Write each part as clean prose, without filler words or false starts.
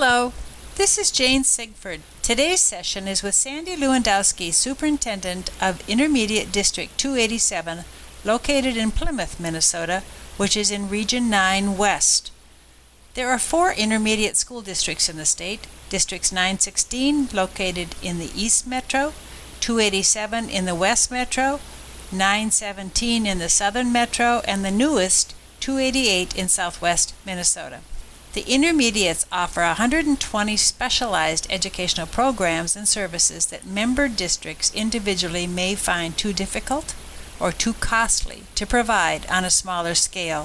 Hello, this is Jane Sigford. Today's session is with Sandy Lewandowski, Superintendent of Intermediate District 287, located in Plymouth, Minnesota, which is in Region 9 West. There are 4 intermediate school districts in the state: Districts 916, located in the East Metro, 287 in the West Metro, 917 in the Southern Metro, and the newest, 288 in Southwest Minnesota. The intermediates offer 120 specialized educational programs and services that member districts individually may find too difficult or too costly to provide on a smaller scale.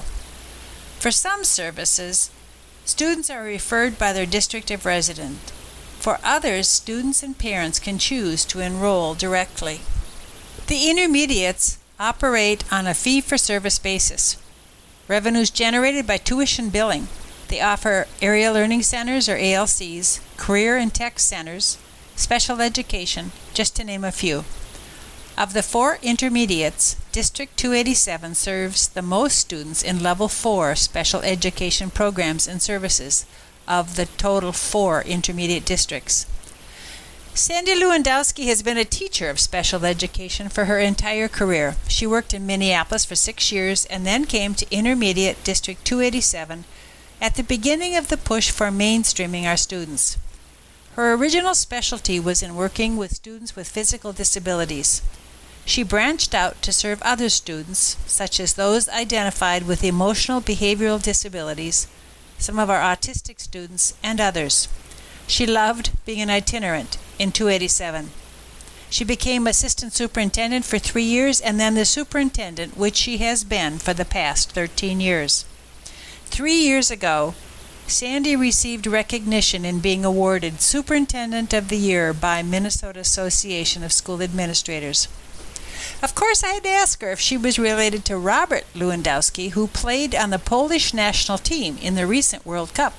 For some services, students are referred by their district of residence. For others, students and parents can choose to enroll directly. The intermediates operate on a fee-for-service basis. Revenues generated by tuition billing. They offer area learning centers, or ALCs, career and tech centers, special education, just to name a few. Of the 4 intermediates, District 287 serves the most students in Level 4 special education programs and services of the total 4 intermediate districts. Sandy Lewandowski has been a teacher of special education for her entire career. She worked in Minneapolis for 6 years and then came to Intermediate District 287 at the beginning of the push for mainstreaming our students. Her original specialty was in working with students with physical disabilities. She branched out to serve other students, such as those identified with emotional behavioral disabilities, some of our autistic students, and others. She loved being an itinerant in 287. She became assistant superintendent for 3 years and then the superintendent, which she has been for the past 13 years. 3 years ago, Sandy received recognition in being awarded Superintendent of the Year by Minnesota Association of School Administrators. Of course, I had to ask her if she was related to Robert Lewandowski, who played on the Polish national team in the recent World Cup.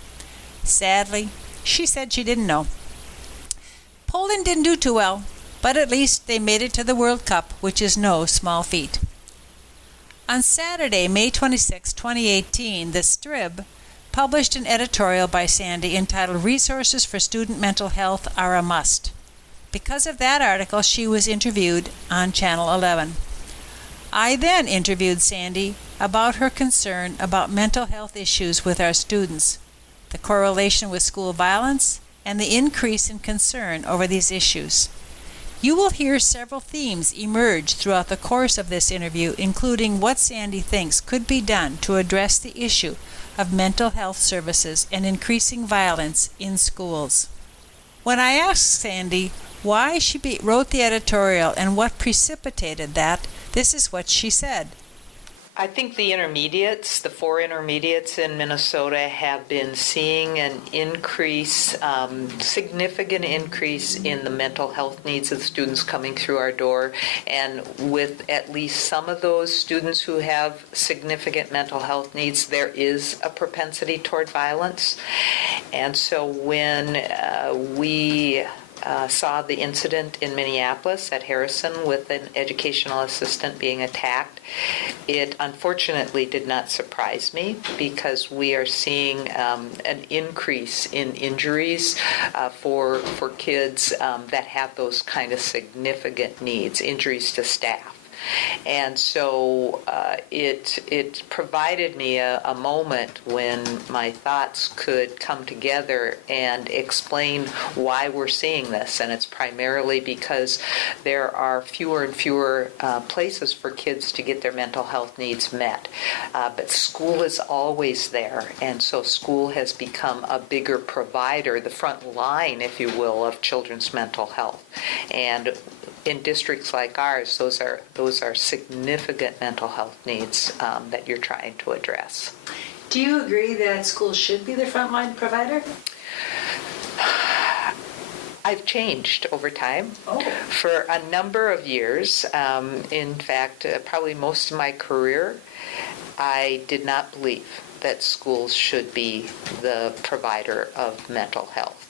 Sadly, she said she didn't know. Poland didn't do too well, but at least they made it to the World Cup, which is no small feat. On Saturday, May 26, 2018, the Strib published an editorial by Sandy entitled "Resources for Student Mental Health Are a Must." Because of that article, she was interviewed on Channel 11. I then interviewed Sandy about her concern about mental health issues with our students, the correlation with school violence, and the increase in concern over these issues. You will hear several themes emerge throughout the course of this interview, including what Sandy thinks could be done to address the issue of mental health services and increasing violence in schools. When I asked Sandy why she wrote the editorial and what precipitated that, this is what she said. I think the 4 intermediates in Minnesota have been seeing an increase, significant increase in the mental health needs of students coming through our door. And with at least some of those students who have significant mental health needs, there is a propensity toward violence. And so when we saw the incident in Minneapolis at Harrison with an educational assistant being attacked, it unfortunately did not surprise me, because we are seeing an increase in injuries for kids that have those kind of significant needs, injuries to staff. And so it provided me a moment when my thoughts could come together and explain why we're seeing this. And it's primarily because there are fewer and fewer places for kids to get their mental health needs met. But school is always there. And so school has become a bigger provider, the front line, if you will, of children's mental health. And in districts like ours, those are significant mental health needs that you're trying to address. Do you agree that schools should be the frontline provider? I've changed over time. Oh. For a number of years. In fact, probably most of my career, I did not believe that schools should be the provider of mental health.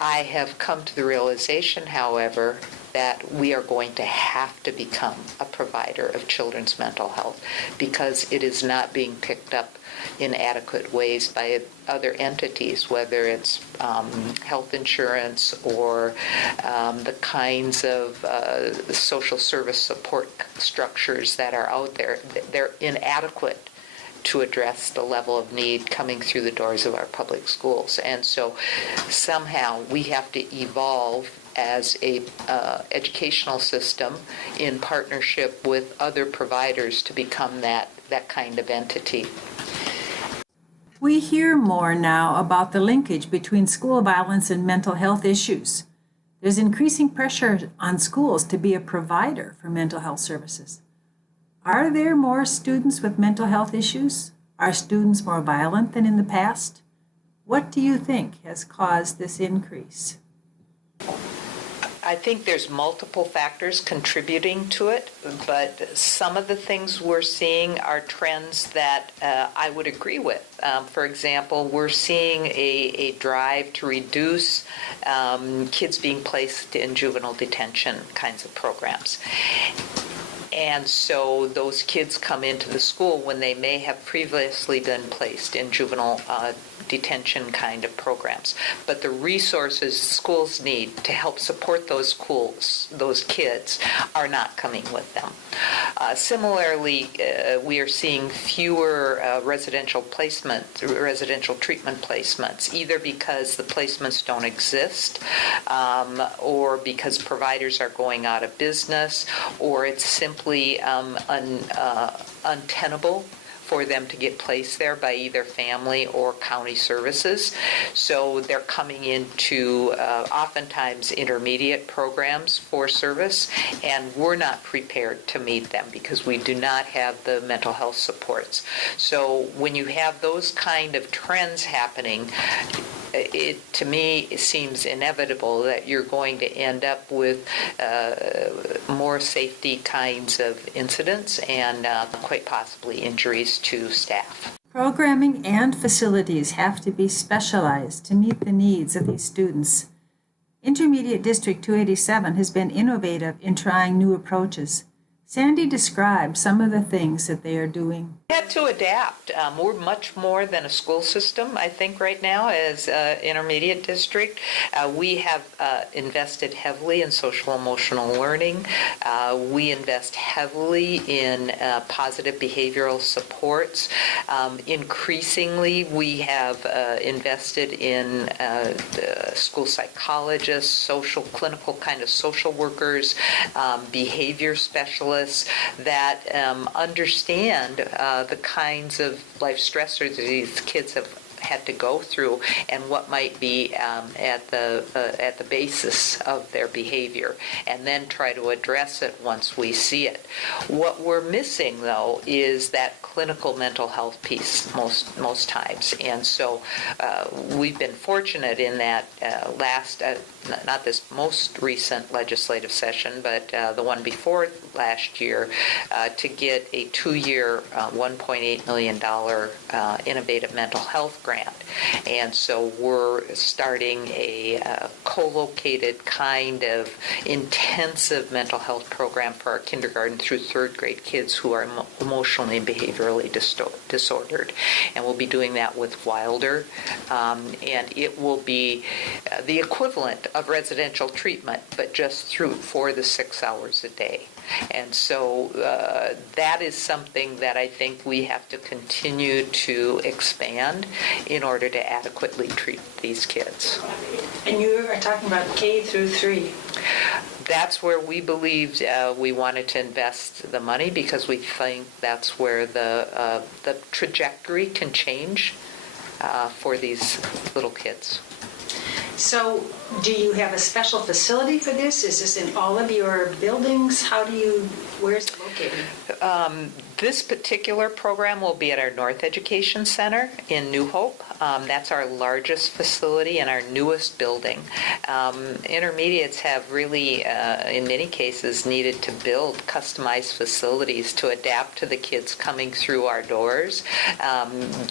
I have come to the realization, however, that we are going to have to become a provider of children's mental health, because it is not being picked up in adequate ways by other entities, whether it's health insurance or the kinds of social service support structures that are out there. They're inadequate to address the level of need coming through the doors of our public schools. And so somehow we have to evolve as a educational system in partnership with other providers to become that kind of entity. We hear more now about the linkage between school violence and mental health issues. There's increasing pressure on schools to be a provider for mental health services. Are there more students with mental health issues? Are students more violent than in the past? What do you think has caused this increase? I think there's multiple factors contributing to it, but some of the things we're seeing are trends that I would agree with. For example, we're seeing a drive to reduce kids being placed in juvenile detention kinds of programs. And so those kids come into the school when they may have previously been placed in juvenile detention kind of programs. But the resources schools need to help support those kids are not coming with them. Similarly, we are seeing fewer residential treatment placements, either because the placements don't exist, or because providers are going out of business, or it's simply untenable for them to get placed there by either family or county services. So they're coming into oftentimes intermediate programs for service, and we're not prepared to meet them because we do not have the mental health supports. So when you have those kind of trends happening, to me, it seems inevitable that you're going to end up with more safety kinds of incidents and quite possibly injuries to staff. Programming and facilities have to be specialized to meet the needs of these students. Intermediate District 287 has been innovative in trying new approaches. Sandy described some of the things that they are doing. We had to adapt. We're much more than a school system, I think, right now as intermediate district. We have invested heavily in social emotional learning. We invest heavily in positive behavioral supports. Increasingly, we have invested in school psychologists, clinical kind of social workers, behavior specialists that understand the kinds of life stressors these kids have had to go through and what might be at the basis of their behavior, and then try to address it once we see it. What we're missing, though, is that clinical mental health piece most times, and so we've been fortunate in that not this most recent legislative session, but the one before last year, to get a 2-year, $1.8 million innovative mental health grant. And so we're starting a co-located kind of intensive mental health program for our kindergarten through 3rd grade kids who are emotionally and behaviorally disordered. And we'll be doing that with Wilder. And it will be the equivalent of residential treatment, but just for the 6 hours a day. And so that is something that I think we have to continue to expand in order to adequately treat these kids. And you are talking about K through 3. That's where we believed we wanted to invest the money because we think that's where the trajectory can change for these little kids. So do you have a special facility for this? Is this in all of your buildings? Where's it located? This particular program will be at our North Education Center in New Hope. That's our largest facility and our newest building. Intermediates have really, in many cases, needed to build customized facilities to adapt to the kids coming through our doors.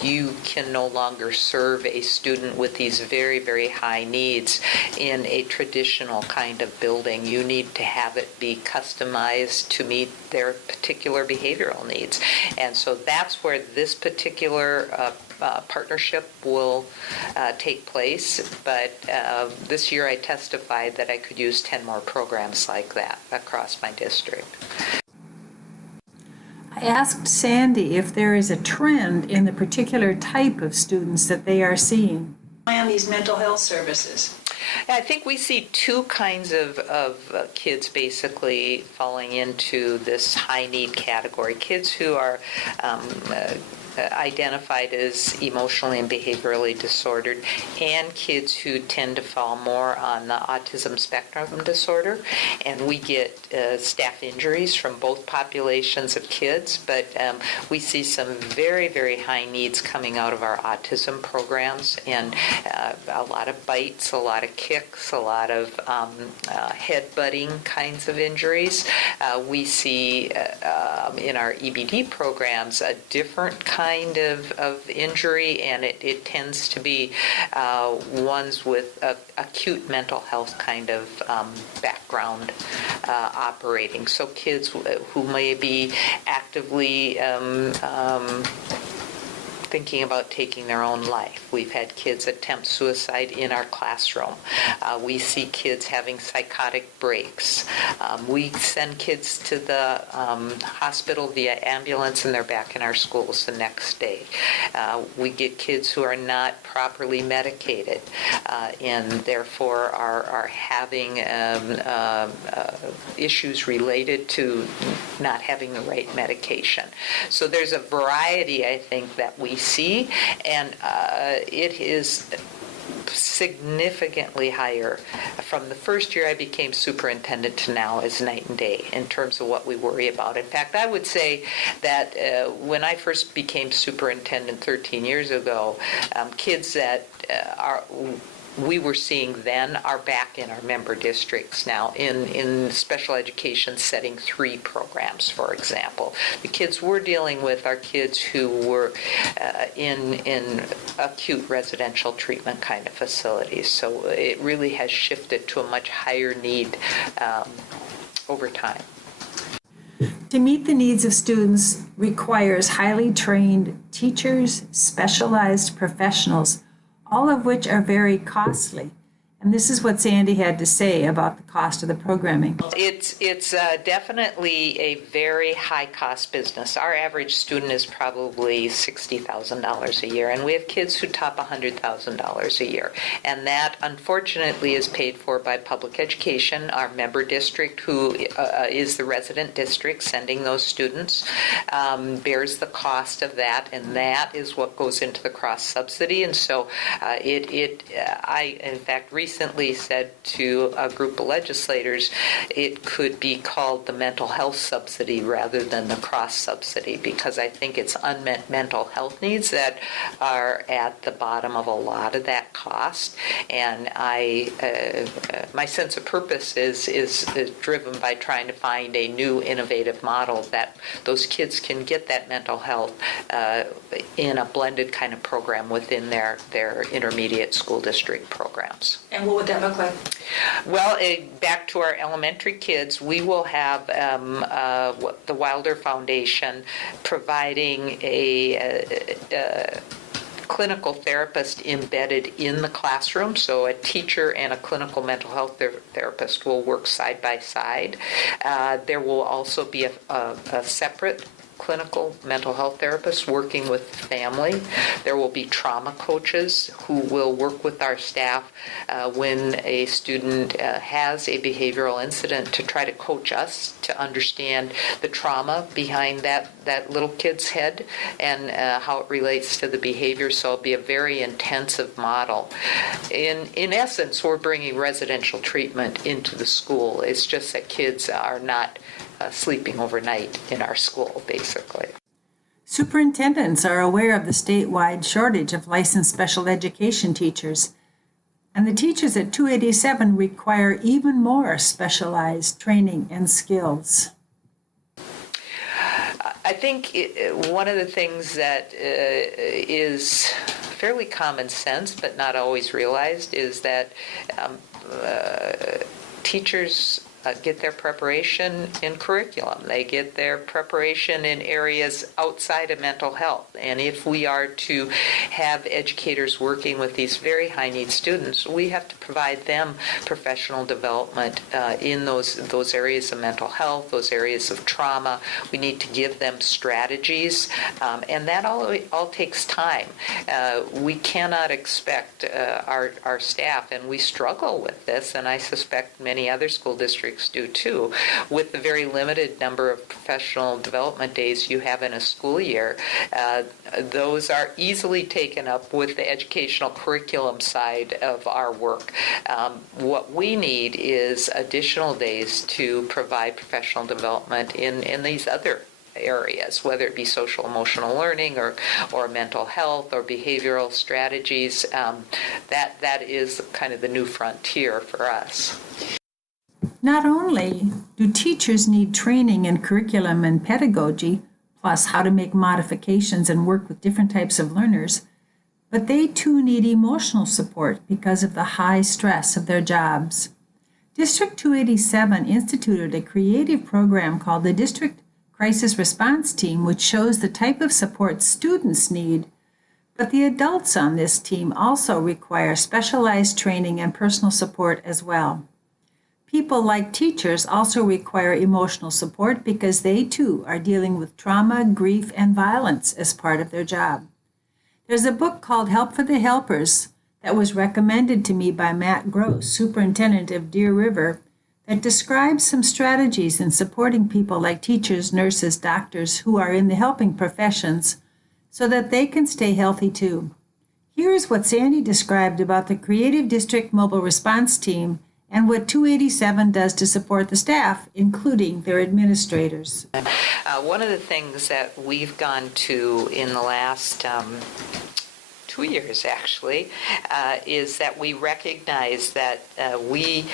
You can no longer serve a student with these very, very high needs in a traditional kind of building. You need to have it be customized to meet their particular behavioral needs. And so that's where this particular partnership will take place. But this year I testified that I could use 10 more programs like that across my district. I asked Sandy if there is a trend in the particular type of students that they are seeing. And these mental health services. I think we see two kinds of kids basically falling into this high need category. Kids who are identified as emotionally and behaviorally disordered, and kids who tend to fall more on the autism spectrum disorder. And we get staff injuries from both populations of kids, but we see some very, very high needs coming out of our autism programs, and a lot of bites, a lot of kicks, a lot of head-butting kinds of injuries. We see in our EBD programs a different kind of injury, and it tends to be ones with acute mental health kind of background operating. So kids who may be actively thinking about taking their own life. We've had kids attempt suicide in our classroom. We see kids having psychotic breaks. We send kids to the hospital via ambulance, and they're back in our schools the next day. We get kids who are not properly medicated and therefore are having issues related to not having the right medication. So there's a variety, I think, that we see, and it is significantly higher from the first year I became superintendent to now is night and day in terms of what we worry about. In fact, I would say that when I first became superintendent 13 years ago, kids that we were seeing then are back in our member districts now in special education setting 3 programs, for example. The kids we're dealing with are kids who were in acute residential treatment kind of facilities. So it really has shifted to a much higher need over time. To meet the needs of students requires highly trained teachers, specialized professionals, all of which are very costly. And this is what Sandy had to say about the cost of the programming. It's definitely a very high-cost business. Our average student is probably $60,000 a year, and we have kids who top $100,000 a year. And that, unfortunately, is paid for by public education, our member district, who is the resident district sending those students, bears the cost of that, and that is what goes into the cross-subsidy. And so I, in fact, recently said to a group of legislators it could be called the mental health subsidy rather than the cross subsidy, because I think it's unmet mental health needs that are at the bottom of a lot of that cost. And my sense of purpose is driven by trying to find a new innovative model that those kids can get that mental health in a blended kind of program within their intermediate school district programs. And what would that look like? Well, back to our elementary kids, we will have the Wilder Foundation providing a clinical therapist embedded in the classroom. So a teacher and a clinical mental health therapist will work side by side. There will also be a separate clinical mental health therapists working with family. There will be trauma coaches who will work with our staff when a student has a behavioral incident to try to coach us to understand the trauma behind that little kid's head and how it relates to the behavior. So it'll be a very intensive model. In essence, we're bringing residential treatment into the school. It's just that kids are not sleeping overnight in our school, basically. Superintendents are aware of the statewide shortage of licensed special education teachers, and the teachers at 287 require even more specialized training and skills. I think one of the things that is fairly common sense, but not always realized, is that teachers get their preparation in curriculum. They get their preparation in areas outside of mental health. And if we are to have educators working with these very high-need students, we have to provide them professional development in those areas of mental health, those areas of trauma. We need to give them strategies, and that all takes time. We cannot expect our staff, and we struggle with this, and I suspect many other school districts do too, with the very limited number of professional development days you have in a school year. Those are easily taken up with the educational curriculum side of our work. What we need is additional days to provide professional development in these other areas, whether it be social emotional learning or mental health or behavioral strategies. That is kind of the new frontier for us. Not only do teachers need training in curriculum and pedagogy, plus how to make modifications and work with different types of learners, but they too need emotional support because of the high stress of their jobs. District 287 instituted a creative program called the District Crisis Response Team, which shows the type of support students need, but the adults on this team also require specialized training and personal support as well. People like teachers also require emotional support because they too are dealing with trauma, grief, and violence as part of their job. There's a book called Help for the Helpers that was recommended to me by Matt Gross, Superintendent of Deer River, that describes some strategies in supporting people like teachers, nurses, doctors who are in the helping professions so that they can stay healthy too. Here's what Sandy described about the Creative District Mobile Response Team and what 287 does to support the staff, including their administrators. One of the things that we've gone to in the last 2 years, actually, is that we recognize that we,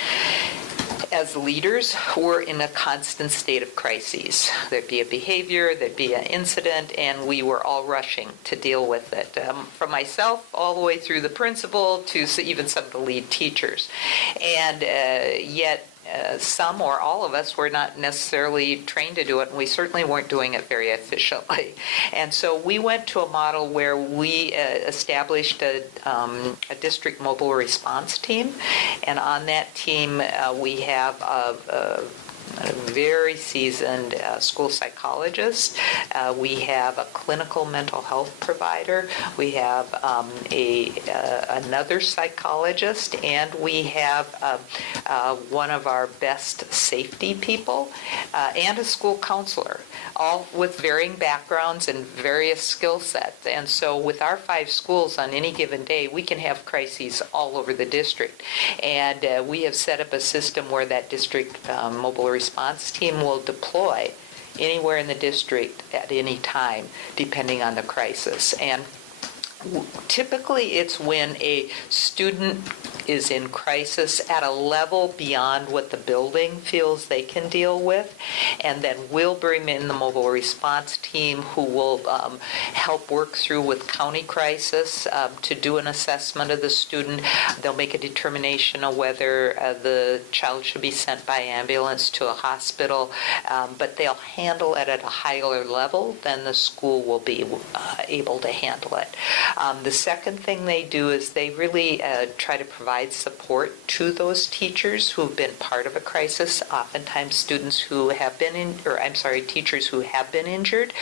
as leaders, we're in a constant state of crises. There'd be a behavior, there'd be an incident, and we were all rushing to deal with it. From myself all the way through the principal to even some of the lead teachers. And yet some or all of us were not necessarily trained to do it, and we certainly weren't doing it very efficiently. And so we went to a model where we established a district mobile response team, and on that team we have a very seasoned school psychologist. We have a clinical mental health provider. We have another psychologist, and we have one of our best safety people and a school counselor, all with varying backgrounds and various skill sets. And so with our 5 schools on any given day, we can have crises all over the district. And we have set up a system where that district mobile response team will deploy anywhere in the district at any time, depending on the crisis. And typically it's when a student is in crisis at a level beyond what the building feels they can deal with, and then we'll bring in the mobile response team who will help work through with county crisis to do an assessment of the student. They'll make a determination of whether the child should be sent by ambulance to a hospital, but they'll handle it at a higher level than the school will be able to handle it. The second thing they do is they really try to provide support to those teachers who have been part of a crisis. Oftentimes students who have been teachers who have been injured,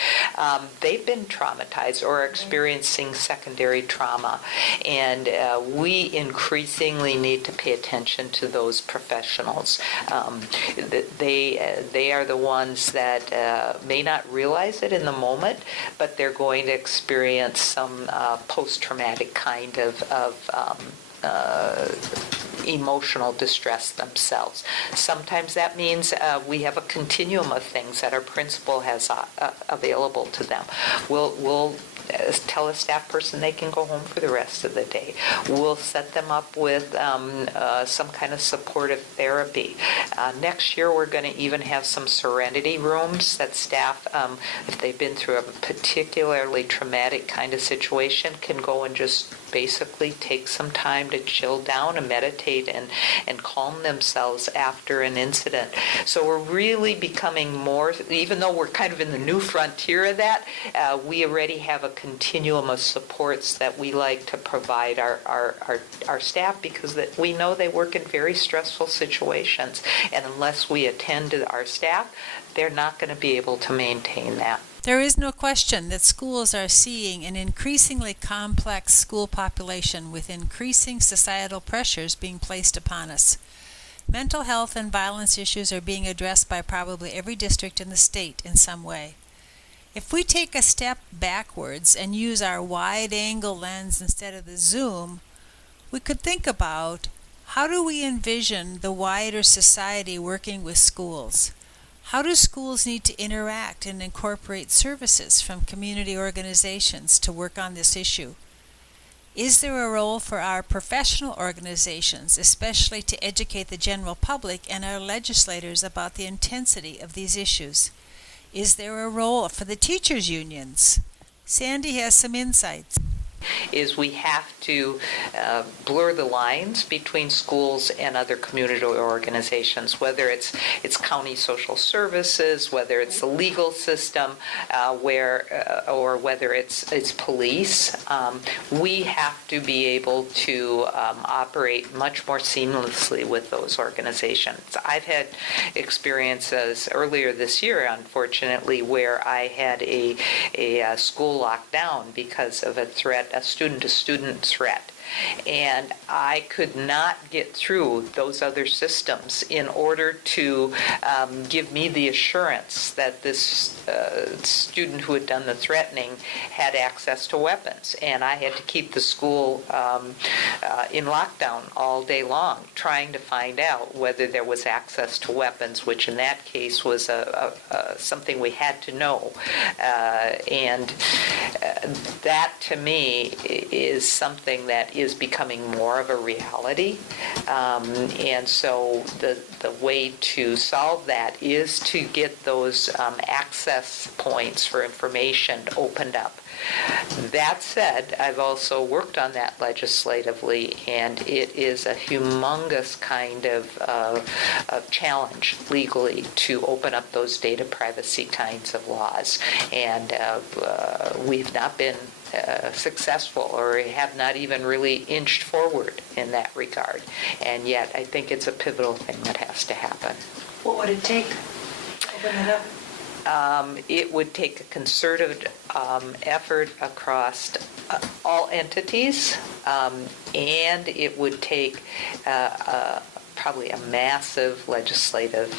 they've been traumatized or are experiencing secondary trauma. And we increasingly need to pay attention to those professionals. They are the ones that may not realize it in the moment, but they're going to experience some post-traumatic kind of emotional distress themselves. Sometimes that means we have a continuum of things that our principal has available to them. We'll tell a staff person they can go home for the rest of the day. We'll set them up with some kind of supportive therapy. Next year, we're going to even have some serenity rooms that staff, if they've been through a particularly traumatic kind of situation, can go and just basically take some time to chill down and meditate and calm themselves after an incident. So we're really becoming more, even though we're kind of in the new frontier of that, we already have a continuum of supports that we like to provide our staff, because that we know they work in very stressful situations, and unless we attend to our staff, they're not going to be able to maintain that. There is no question that schools are seeing an increasingly complex school population with increasing societal pressures being placed upon us. Mental health and violence issues are being addressed by probably every district in the state in some way. If we take a step backwards and use our wide-angle lens instead of the zoom, we could think about, how do we envision the wider society working with schools? How do schools need to interact and incorporate services from community organizations to work on this issue? Is there a role for our professional organizations, especially to educate the general public and our legislators about the intensity of these issues? Is there a role for the teachers' unions? Sandy has some insights. Is we have to blur the lines between schools and other community organizations, whether it's county social services, whether it's the legal system, or whether it's police. We have to be able to operate much more seamlessly with those organizations. I've had experiences earlier this year, unfortunately, where I had a school locked down because of a threat, a student-to-student threat. And I could not get through those other systems in order to give me the assurance that this student who had done the threatening had access to weapons. And I had to keep the school in lockdown all day long, trying to find out whether there was access to weapons, which in that case was something we had to know. And that, to me, is something that is becoming more of a reality. And so the way to solve that is to get those access points for information opened up. That said, I've also worked on that legislatively, and it is a humongous kind of challenge legally to open up those data privacy kinds of laws. And we've not been successful, or have not even really inched forward in that regard. And yet I think it's a pivotal thing that has to happen. What would it take to open it up? It would take a concerted effort across all entities, and it would take probably a massive legislative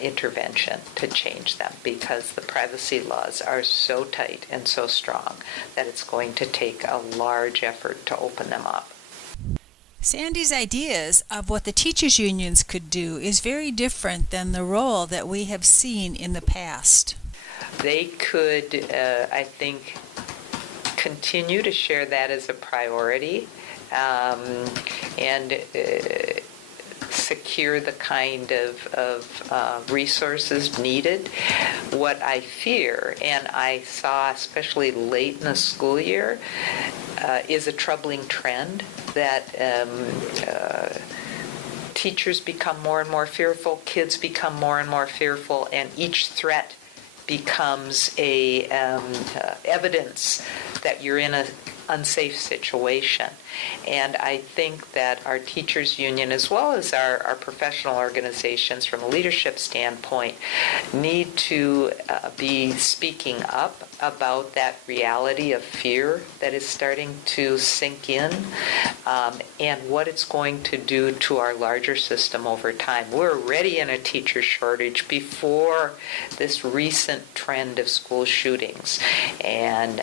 intervention to change them, because the privacy laws are so tight and so strong that it's going to take a large effort to open them up. Sandy's ideas of what the teachers' unions could do is very different than the role that we have seen in the past. They could, I think, continue to share that as a priority, and secure the kind of resources needed. What I fear, and I saw especially late in the school year, is a troubling trend that teachers become more and more fearful, kids become more and more fearful, and each threat becomes a evidence that you're in an unsafe situation. And I think that our teachers union, as well as our professional organizations from a leadership standpoint, need to be speaking up about that reality of fear that is starting to sink in, and what it's going to do to our larger system over time. We're already in a teacher shortage before this recent trend of school shootings. And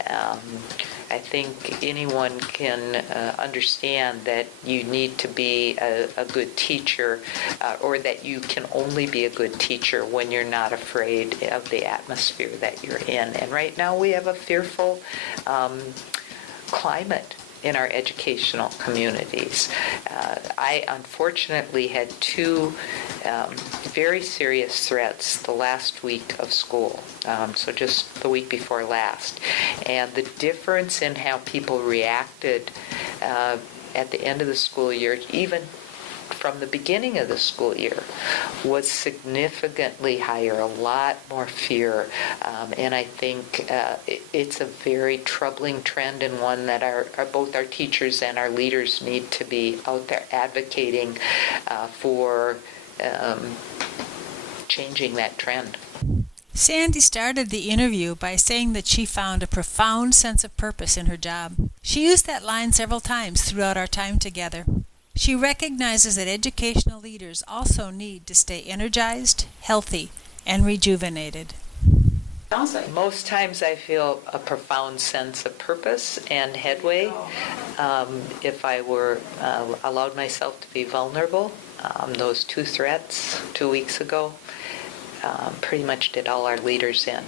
I think anyone can understand that you need to be a good teacher, or that you can only be a good teacher when you're not afraid of the atmosphere that you're in. And right now we have a fearful climate in our educational communities. I unfortunately had two very serious threats the last week of school, so just the week before last. And the difference in how people reacted at the end of the school year, even from the beginning of the school year, was significantly higher, a lot more fear. And I think it's a very troubling trend, and one that both our teachers and our leaders need to be out there advocating for changing that trend. Sandy started the interview by saying that she found a profound sense of purpose in her job. She used that line several times throughout our time together. She recognizes that educational leaders also need to stay energized, healthy, and rejuvenated. Most times I feel a profound sense of purpose and headway. If I were allowed myself to be vulnerable, those two threats 2 weeks ago pretty much did all our leaders in.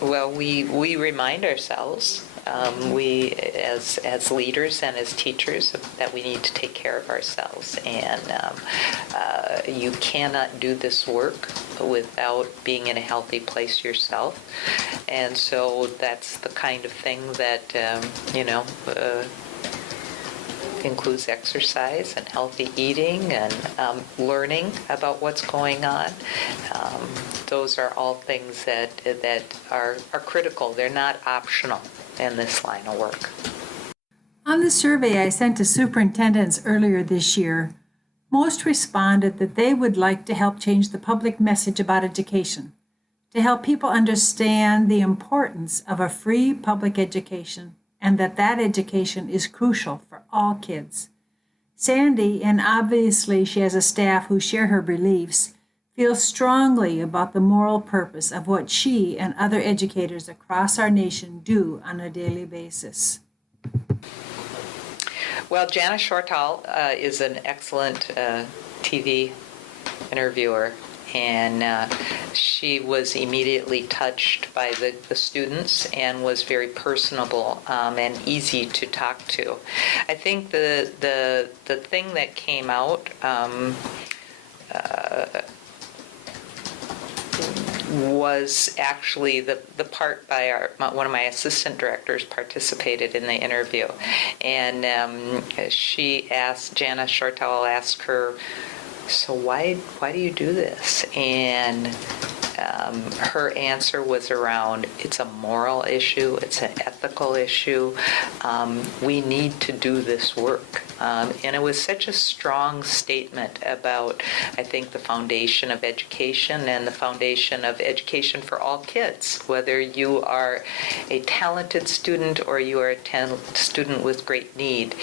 Well, we remind ourselves, we as leaders and as teachers, that we need to take care of ourselves, and you cannot do this work without being in a healthy place yourself. And so that's the kind of thing that includes exercise and healthy eating and learning about what's going on. Those are all things that are critical. They're not optional in this line of work. On the survey I sent to superintendents earlier this year, most responded that they would like to help change the public message about education, to help people understand the importance of a free public education, and that education is crucial for all kids. Sandy, and obviously she has a staff who share her beliefs, feels strongly about the moral purpose of what she and other educators across our nation do on a daily basis. Well, Jana Shortall is an excellent TV interviewer, and she was immediately touched by the students and was very personable and easy to talk to. I think the thing that came out was actually the part by one of my assistant directors participated in the interview, and Jana Shortall asked her, so why do you do this? And her answer was around, it's a moral issue, it's an ethical issue. We need to do this work. And it was such a strong statement about, I think, the foundation of education and the foundation of education for all kids, whether you are a talented student or you are a student with great need.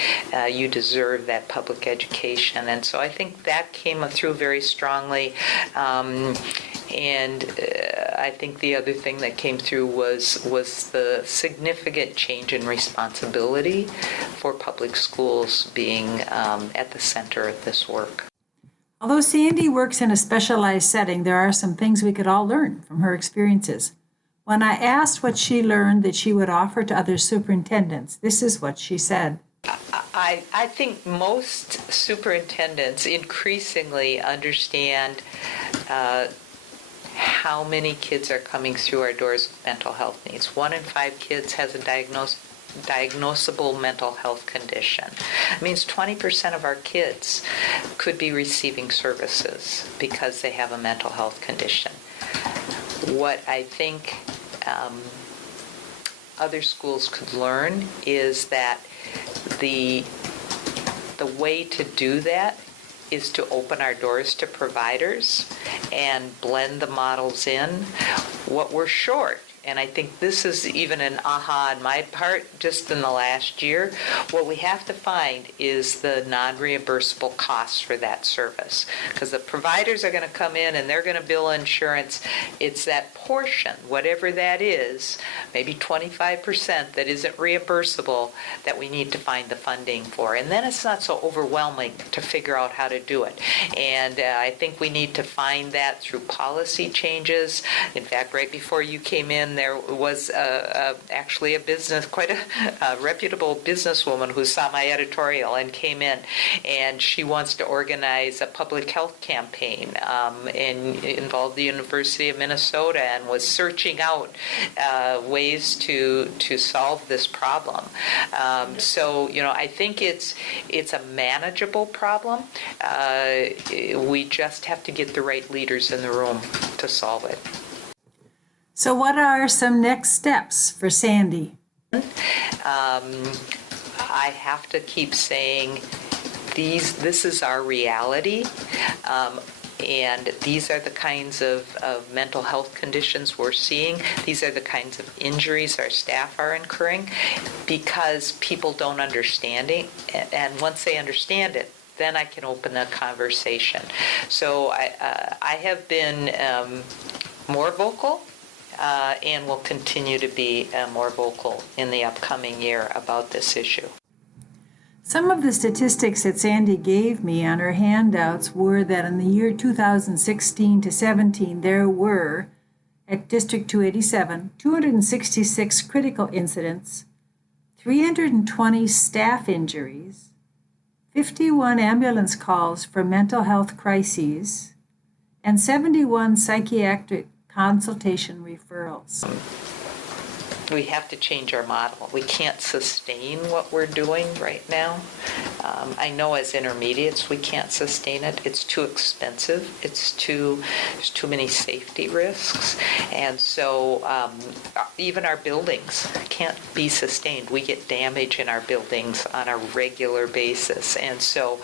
You deserve that public education. And so I think that came through very strongly. And I think the other thing that came through was the significant change in responsibility for public schools being at the center of this work. Although Sandy works in a specialized setting, there are some things we could all learn from her experiences. When I asked what she learned that she would offer to other superintendents, this is what she said. I think most superintendents increasingly understand how many kids are coming through our doors with mental health needs. 1 in 5 kids has a diagnosable mental health condition. It means 20% of our kids could be receiving services because they have a mental health condition. What I think other schools could learn is that the way to do that is to open our doors to providers and blend the models in. What we're short, and I think this is even an aha on my part just in the last year, what we have to find is the non-reimbursable costs for that service. Because the providers are going to come in and they're going to bill insurance. It's that portion, whatever that is, maybe 25% that isn't reimbursable, that we need to find the funding for. And then it's not so overwhelming to figure out how to do it. And I think we need to find that through policy changes. In fact, right before you came in, there was actually a business, quite a reputable businesswoman who saw my editorial and came in, and she wants to organize a public health campaign and involve the University of Minnesota, and was searching out ways to solve this problem. So, I think it's a manageable problem. We just have to get the right leaders in the room to solve it. So what are some next steps for Sandy? I have to keep saying this is our reality. And these are the kinds of mental health conditions we're seeing. These are the kinds of injuries our staff are incurring because people don't understand it. And once they understand it, then I can open the conversation. So I have been more vocal and will continue to be more vocal in the upcoming year about this issue. Some of the statistics that Sandy gave me on her handouts were that in the year 2016 to 17, there were, at District 287, 266 critical incidents, 320 staff injuries, 51 ambulance calls for mental health crises, and 71 psychiatric consultation referrals. We have to change our model. We can't sustain what we're doing right now. I know as intermediates we can't sustain it. It's too expensive. There's too many safety risks. And so even our buildings can't be sustained. We get damage in our buildings on a regular basis. And so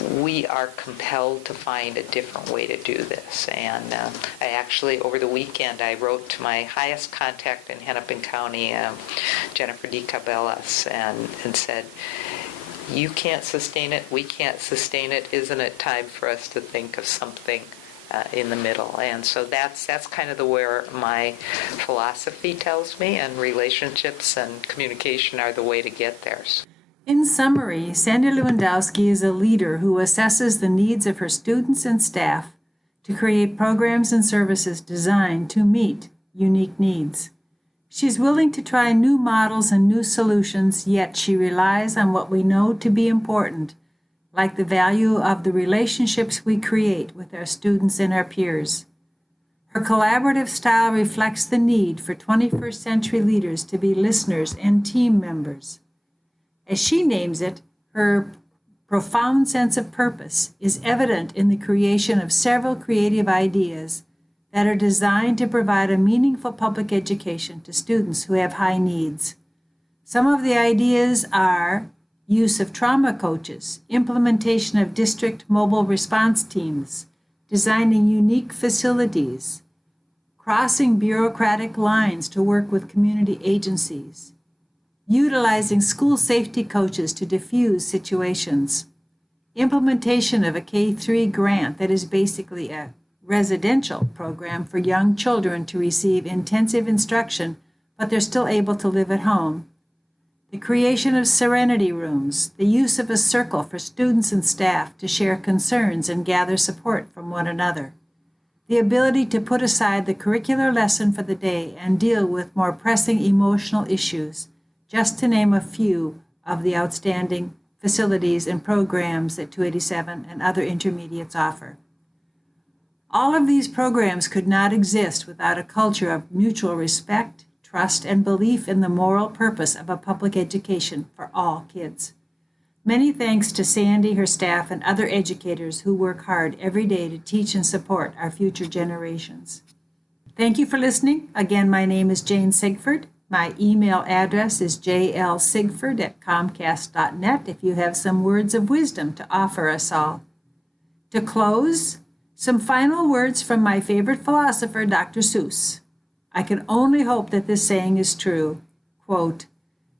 we are compelled to find a different way to do this. And I actually, over the weekend, I wrote to my highest contact in Hennepin County, Jennifer D. Cabellas, and said, you can't sustain it, we can't sustain it, isn't it time for us to think of something in the middle? And so that's kind of where my philosophy tells me, and relationships and communication are the way to get there. In summary, Sandra Lewandowski is a leader who assesses the needs of her students and staff to create programs and services designed to meet unique needs. She's willing to try new models and new solutions, yet she relies on what we know to be important, like the value of the relationships we create with our students and our peers. Her collaborative style reflects the need for 21st century leaders to be listeners and team members. As she names it, her profound sense of purpose is evident in the creation of several creative ideas that are designed to provide a meaningful public education to students who have high needs. Some of the ideas are use of trauma coaches, implementation of district mobile response teams, designing unique facilities, crossing bureaucratic lines to work with community agencies, utilizing school safety coaches to diffuse situations, implementation of a K-3 grant that is basically a residential program for young children to receive intensive instruction, but they're still able to live at home. The creation of serenity rooms, the use of a circle for students and staff to share concerns and gather support from one another. The ability to put aside the curricular lesson for the day and deal with more pressing emotional issues, just to name a few of the outstanding facilities and programs that 287 and other intermediates offer. All of these programs could not exist without a culture of mutual respect, trust, and belief in the moral purpose of a public education for all kids. Many thanks to Sandy, her staff, and other educators who work hard every day to teach and support our future generations. Thank you for listening. Again, my name is Jane Sigford. My email address is jlsigford@comcast.net if you have some words of wisdom to offer us all. To close, some final words from my favorite philosopher, Dr. Seuss. I can only hope that this saying is true. Quote,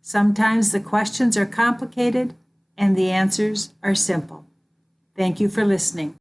sometimes the questions are complicated and the answers are simple. Thank you for listening.